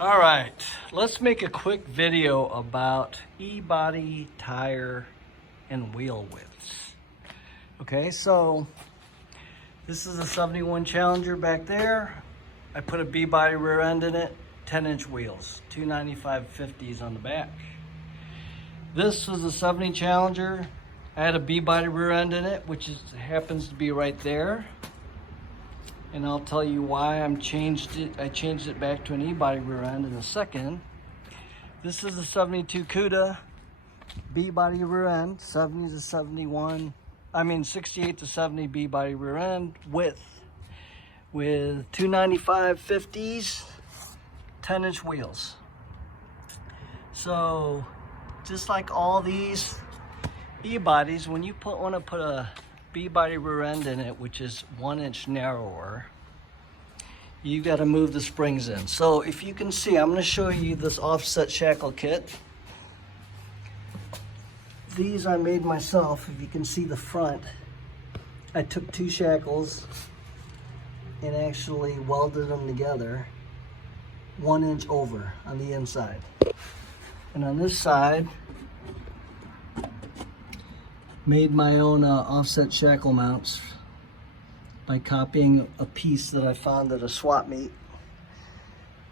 All right, let's make a quick video about E-body tire and wheel widths. Okay, so this is a 71 Challenger back there. I put a B-body rear end in it, 10-inch wheels, 295/50s on the back. This was a 70 Challenger. I had a B-body rear end in it, which happens to be right there. And I'll tell you why I changed it back to an E-body rear end in a second. This is a 72 Cuda B-body rear end, 70 to 71. I mean 68 to 70 B-body rear end with 295/50s, 10-inch wheels. So just like all these E-bodies, when you want to put a B-body rear end in it, which is 1 inch narrower, you got to move the springs in. So if you can see, I'm going to show you this offset shackle kit. These I made myself. If you can see the front, I took 2 shackles and actually welded them together 1 inch over on the inside. And on this side, made my own offset shackle mounts by copying a piece that I found at a swap meet.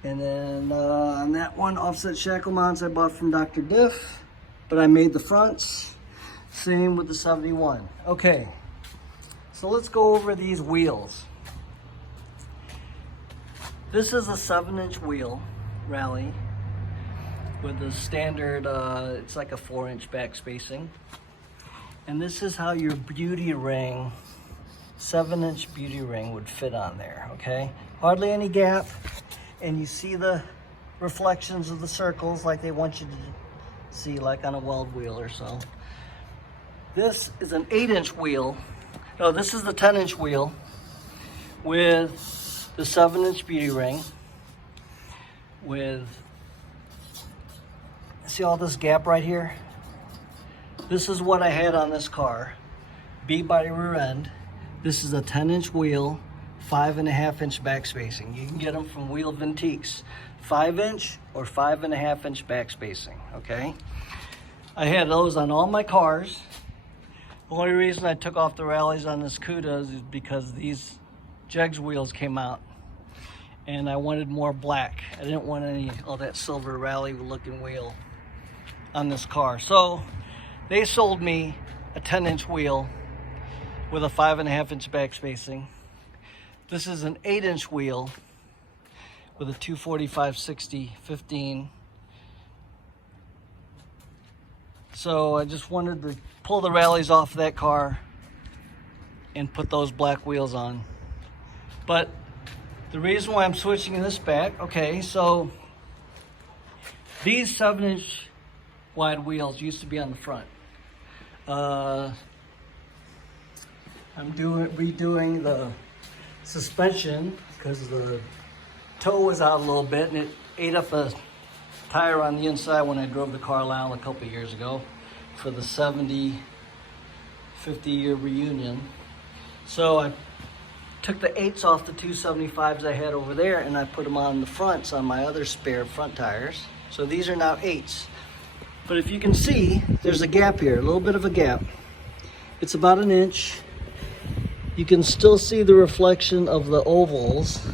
And then on that one, offset shackle mounts I bought from Dr. Diff, but I made the fronts. Same with the 71. Okay, so let's go over these wheels. This is a 7-inch wheel, Rallye, with the standard, it's like a 4-inch back spacing. And this is how your beauty ring, 7-inch beauty ring would fit on there, okay? Hardly any gap, and you see the reflections of the circles like they want you to see, like on a weld wheel or so. This is an 8-inch wheel. No, this is the 10-inch wheel with the 7-inch beauty ring with, see all this gap right here? This is what I had on this car, B-body rear end. This is a 10-inch wheel, 5.5-inch back spacing. You can get them from Wheel Vintiques, 5-inch or 5.5-inch back spacing, okay? I had those on all my cars. The only reason I took off the Rallyes on this Cuda is because these Jegs wheels came out and I wanted more black. I didn't want all that silver Rallye looking wheel on this car. So they sold me a 10-inch wheel with a 5.5-inch back spacing. This is an 8-inch wheel with a 245/60/15. So I just wanted to pull the Rallyes off that car and put those black wheels on. But the reason why I'm switching this back, okay, so these 7-inch wide wheels used to be on the front. I'm redoing the suspension because the toe was out a little bit and it ate up a tire on the inside when I drove the Carlisle a couple of years ago for the 50-year reunion. So I took the 8s off the 275s I had over there and I put them on the fronts on my other spare front tires. So these are now 8s. But if you can see, there's a gap here, a little bit of a gap. It's about 1 inch. You can still see the reflection of the ovals.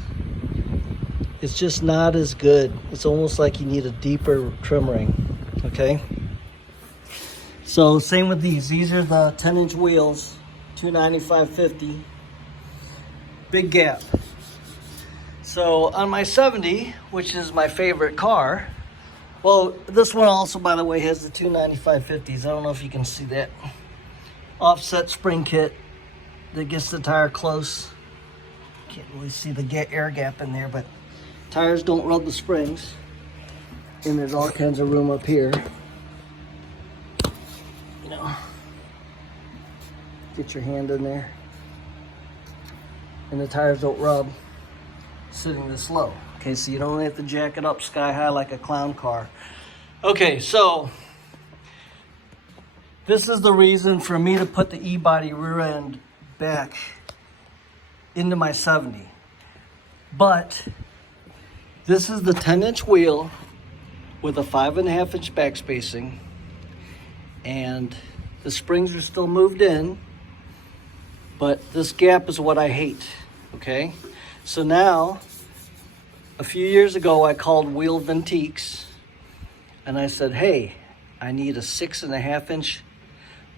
It's just not as good. It's almost like you need a deeper trim ring, okay? So same with these. These are the 10-inch wheels, 295/50. Big gap. So on my 70, which is my favorite car, well, this one also, by the way, has the 295/50s. I don't know if you can see that. Offset spring kit that gets the tire close. Can't really see the air gap in there, but tires don't rub the springs. And there's all kinds of room up here. You know, get your hand in there. And the tires don't rub sitting this low. Okay, so you don't have to jack it up sky high like a clown car. Okay, so this is the reason for me to put the E-body rear end back into my 70. But This is the 10-inch wheel with a 5.5-inch back spacing, and the springs are still moved in, but this gap is what I hate, okay? So now, a few years ago, I called Wheel Vintiques, and I said, hey, I need a 6.5-inch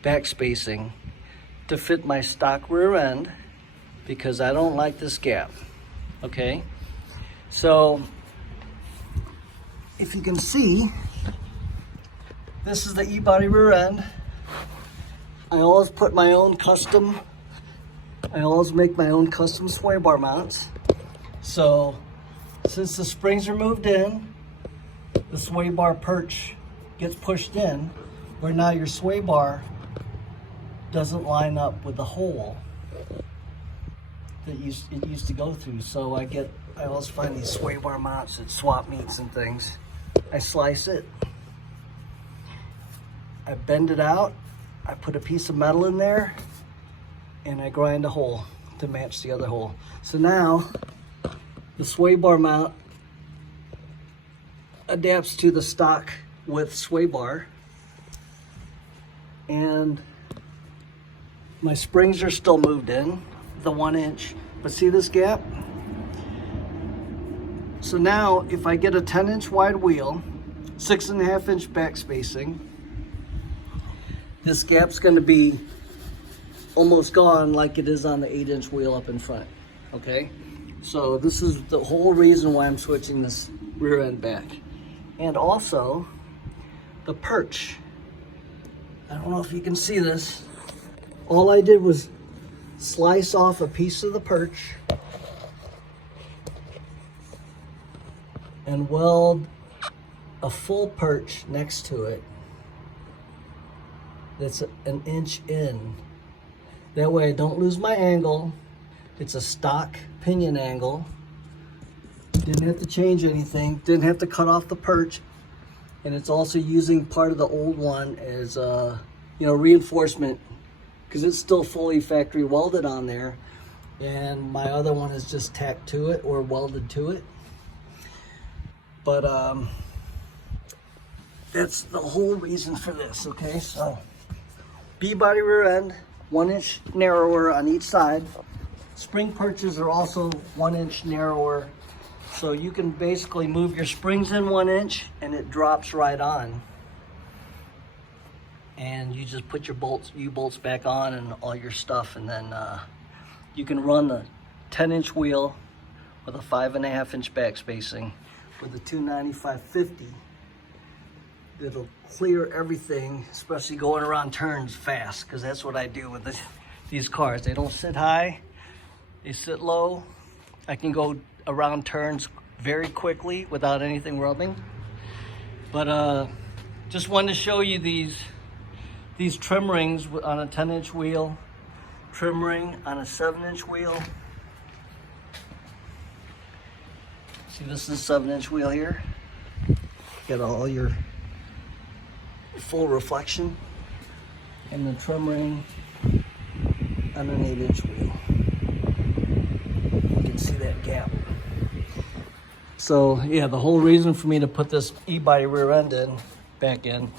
back spacing to fit my stock rear end because I don't like this gap, okay? So, if you can see, this is the E-body rear end. I always make my own custom sway bar mounts. So, since the springs are moved in, the sway bar perch gets pushed in, where now your sway bar doesn't line up with the hole that it used to go through. So I always find these sway bar mounts at swap meets and things. I slice it, I bend it out, I put a piece of metal in there, and I grind a hole to match the other hole. So now the sway bar mount adapts to the stock width sway bar, and my springs are still moved in, the 1 inch, but see this gap? So now if I get a 10-inch wide wheel, 6.5-inch back spacing, this gap's gonna be almost gone like it is on the 8-inch wheel up in front, okay? So this is the whole reason why I'm switching this rear end back. And also, the perch. I don't know if you can see this. All I did was slice off a piece of the perch and weld a full perch next to it that's an inch in. That way I don't lose my angle. It's a stock pinion angle. Didn't have to change anything. Didn't have to cut off the perch. And it's also using part of the old one as reinforcement, because it's still fully factory welded on there. And my other one is just tacked to it or welded to it. But that's the whole reason for this, okay? So, B-body rear end, 1 inch narrower on each side. Spring perches are also 1 inch narrower. So you can basically move your springs in 1 inch and it drops right on. And you just put your U-bolts back on and all your stuff, and then you can run the 10-inch wheel with a 5.5-inch back spacing with a 295/50. It'll clear everything, especially going around turns fast, because that's what I do with these cars. They don't sit high, they sit low. I can go around turns very quickly without anything rubbing. But just wanted to show you these trim rings on a 10-inch wheel, trim ring on a 7-inch wheel. See, this is a 7-inch wheel here. Get all your full reflection, and the trim ring on an 8-inch wheel. You can see that gap. So yeah, the whole reason for me to put this E-body rear end back in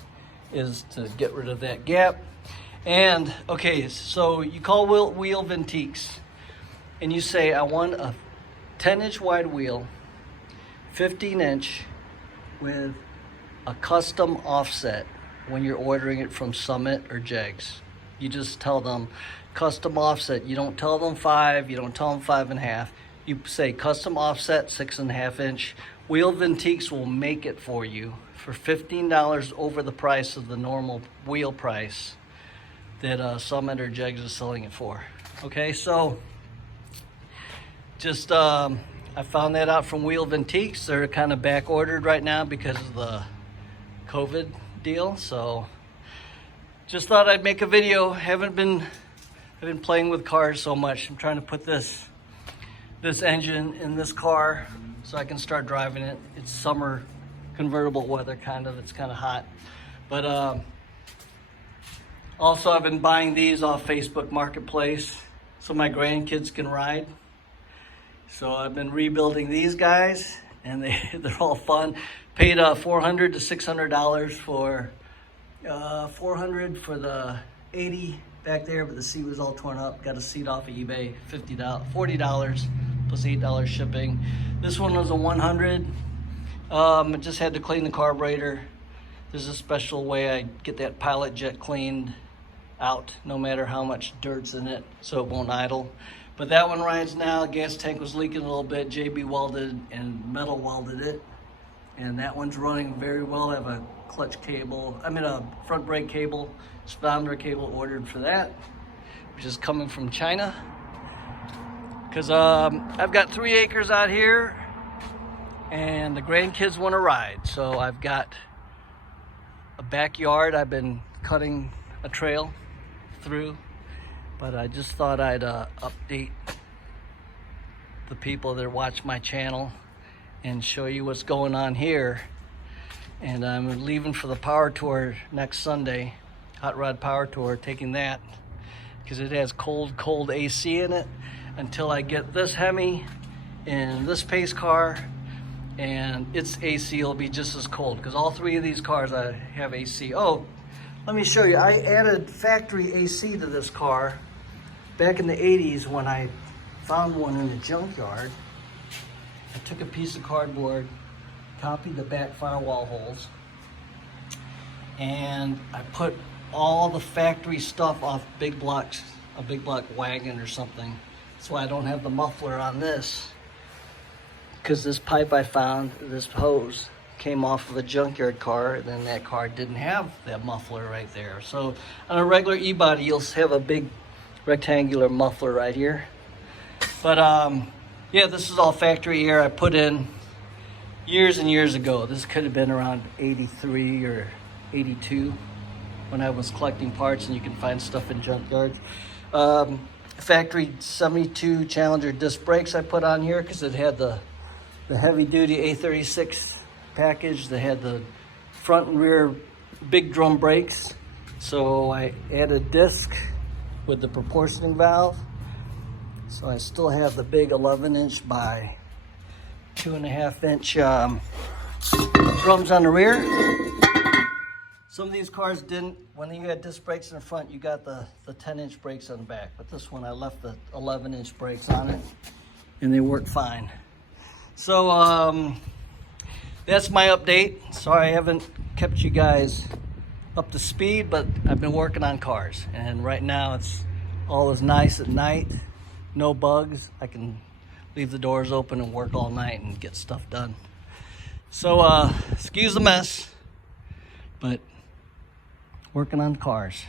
is to get rid of that gap. And okay, so you call Wheel Vintiques and you say, I want a 10-inch wide wheel, 15-inch with a custom offset when you're ordering it from Summit or Jegs. You just tell them custom offset. You don't tell them 5, you don't tell them 5.5. You say custom offset 6.5-inch. Wheel Vintiques will make it for you for $15 over the price of the normal wheel price that Summit or Jegs is selling it for. Okay, so just I found that out from Wheel Vintiques. They're kind of back ordered right now because of the COVID deal. So just thought I'd make a video. I've been playing with cars so much. I'm trying to put this engine in this car so I can start driving it. It's summer convertible weather, kind of. It's kind of hot. But also I've been buying these off Facebook Marketplace so my grandkids can ride. So I've been rebuilding these guys and they're all fun. Paid $400 to $600 for $400 for the 80 back there, but the seat was all torn up. Got a seat off of eBay, $40 plus $8 shipping. This one was a 100. I just had to clean the carburetor. There's a special way I get that pilot jet cleaned out, no matter how much dirt's in it, so it won't idle. But that one rides now. Gas tank was leaking a little bit. JB welded and metal welded it, and that one's running very well. I have a clutch cable, a front brake cable, speedometer cable ordered for that, which is coming from China. Because I've got 3 acres out here, and the grandkids want to ride. So I've got a backyard. I've been cutting a trail through, but I just thought I'd update the people that watch my channel and show you what's going on here. And I'm leaving for the power tour next Sunday, hot rod power tour, taking that because it has cold AC in it until I get this Hemi and this pace car, and its AC will be just as cold because all 3 of these cars I have AC. Oh, let me show you. I added factory AC to this car back in the 80s when I found one in the junkyard. I took a piece of cardboard, copied the back firewall holes, and I put all the factory stuff off big blocks, a big block wagon or something. That's why I don't have the muffler on this, because this pipe I found, this hose, came off of a junkyard car, and then that car didn't have that muffler right there. So on a regular E-body, you'll have a big rectangular muffler right here. But yeah, this is all factory air I put in years and years ago. This could have been around 83 or 82 when I was collecting parts, and you can find stuff in junkyards. Factory 72 Challenger disc brakes I put on here because it had the heavy duty A36 package that had the front and rear big drum brakes. So I added disc with the proportioning valve. So I still have the big 11-inch by 2.5-inch drums on the rear. Some of these cars didn't. When you had disc brakes in the front, you got the 10-inch brakes on the back. But this one, I left the 11-inch brakes on it, and they work fine. So that's my update. Sorry I haven't kept you guys up to speed, but I've been working on cars, and right now it's always nice at night, no bugs. I can leave the doors open and work all night and get stuff done. So excuse the mess, but working on cars.